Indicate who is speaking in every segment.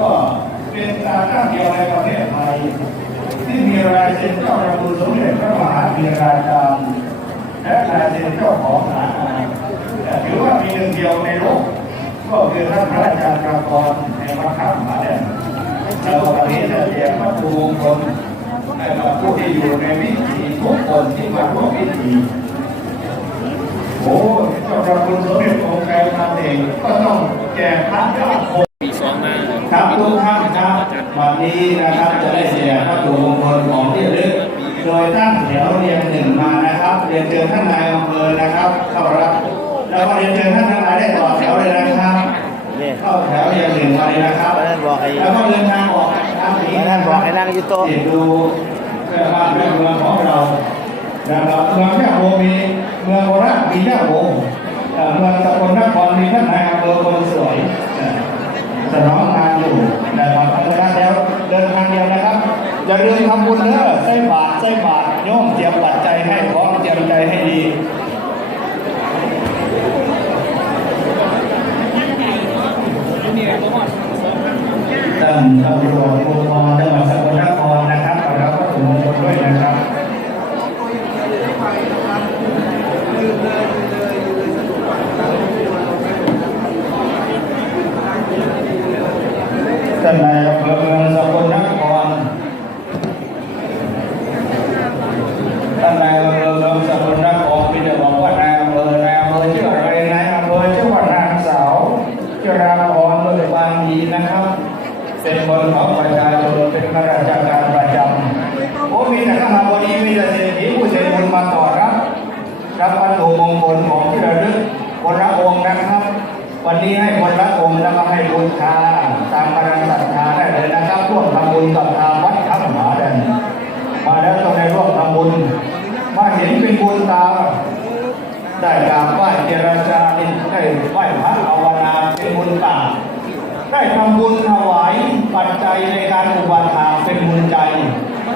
Speaker 1: พวกเป็นการตั้งเดียวในประเทศไทยที่มีลายเซ็นเจ้าประตูสมเด็จพระมหาวีราจารย์และลายเซ็นเจ้าของสานอาถือว่ามีหนึ่งเดียวในโลกก็คือท่านพระอาจารย์กำกรแห่งวัดข้ามผาแดงเราวันนี้จะแจกวัตถุมงคลให้กับผู้ที่อยู่ในวิถีทุกคนที่มาร่วมพิธี โอ้เจ้าพระคุณสมเด็จองค์ไกรพันเองก็ต้องแจกพระยอดโค
Speaker 2: ปีสองมา
Speaker 1: ครับทุกท่านครับวันนี้นะครับจะได้แจกวัตถุมงคลของที่ระลึกโดยตั้งแถวเรียงหนึ่งมานะครับเรียนเชิญท่านนายอำเภอนะครับเข้ารับแล้วก็เรียนเชิญท่านทนายได้ต่อแถวเลยนะครับ
Speaker 3: นี่
Speaker 1: เข้าแถวเรียงหนึ่งมาเลยนะครับ
Speaker 3: ท่านบอกไอ้
Speaker 1: แล้วก็เดินทางออกทางนี้
Speaker 3: ท่านบอกให้นั่งอยู่โต๊ะ
Speaker 1: ที่ดูเรื่องบ้านเรื่องเมืองของเรานะครับเมืองย่าโมมีเมืองโคราชมีย่าโม เมืองสกลนครมีท่านนายอำเภอคนสวยสนองงานอยู่นะครับเพราะฉะนั้นแล้วเดินทางเดียวนะครับอย่าลืมทำบุญเด้อใส่บาตรใส่บาตรโยมเตรียมปัจจัยให้พร้อมเตรียมใจให้ดีท่านตำรวจรจังหวัดสกลนครนะครับขอรับพระคุณมงคลด้วยนะครับ ท่านนายอำเภอเมืองสกลนคร ท่านนายอำเภอเมืองสกลนครมีแต่บอกว่านายอำเภอนายอำเภอชื่ออะไรนายอำเภอชื่อว่านางสาวจราพรโดยบางดีนะครับ เป็นคนของประชาชนเป็นข้าราชการประจำโอ้มีแต่ข้าราชการมีแต่เศรษฐีผู้เศรษฐีมาต่อรับรับวัตถุมงคลของที่ระลึกคนละองค์นะครับ วันนี้ให้คนละองค์แล้วก็ให้บูชาตามกำลังศรัทธาได้เลยนะครับร่วมทำบุญกับทางวัดทับหมาแดนมาแล้วต้องได้ร่วมทำบุญมาเห็นเป็นบุญตาได้กราบไหว้เจรจาได้ไหว้พระภาวนาเป็นบุญตาได้ทำบุญถวาย ปัจจัยในการอุบัติาเป็นบุญใจ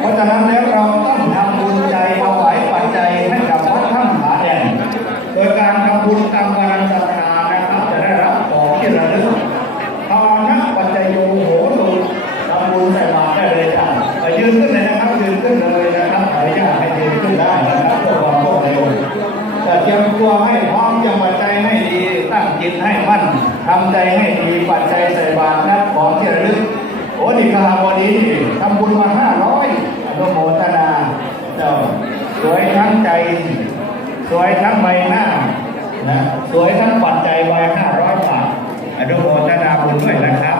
Speaker 1: เพราะฉะนั้นแล้วเราต้องทำบุญใจถวายปัจจัยให้กับวัดถ้ำผาแดงโดยการทำบุญตามกำลังศรัทธานะครับ จะได้รับของที่ระลึกภาวนาปัจจัยโยโหตุทำบุญใส่บาตรได้เลยจ้ะไปยืนขึ้นเลยนะครับยืนขึ้นเลยนะครับขออนุญาตให้ยืนขึ้นได้นะครับเพื่อความรวดเร็วแต่เตรียมตัวให้พร้อมเตรียมปัจจัยให้ดีตั้งจิตให้มั่นทำใจให้ดีปัจจัยใส่บาตรนัดของที่ระลึก โอ้ดีครับวันนี้ทำบุญมาห้าร้อยอนุโมทนาเจ้าสวยทั้งใจ สวยทั้งใบหน้านะสวยทั้งปัจจัยไว้ห้าร้อยบาทอนุโมทนาบุญด้วยนะครับ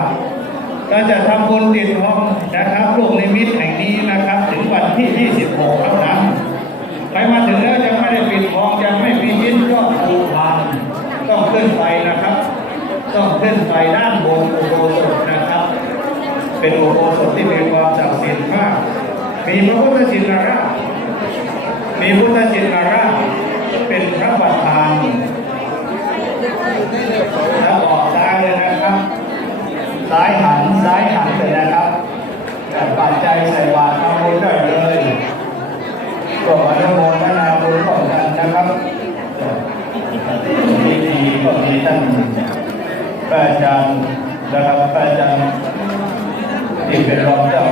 Speaker 1: เราจะทำบุญติดทองนะครับลูกนิมิตแห่งนี้นะครับ ถึงวันที่ 26ครับนะไปมาถึงแล้วยังไม่ได้ปิดทองยังไม่มียิ้นก็ปูทางต้องขึ้นไปนะครับ ต้องขึ้นไปด้านบนอุโบสถนะ เป็นอุโบสถที่มีความศักดิ์สิทธิ์มากมีพระพุทธชินราชมีพุทธชินราชเป็นพระประธานแล้วออกซ้ายเลยนะครับ ซ้ายหันซ้ายหันเลยนะครับแต่ปัจจัยใส่บาตรทำบุญได้เลยก็อนุโมทนาบุญร่วมกันนะครับที่ดีก็มีท่านพระอาจารย์นะครับพระอาจารย์ ที่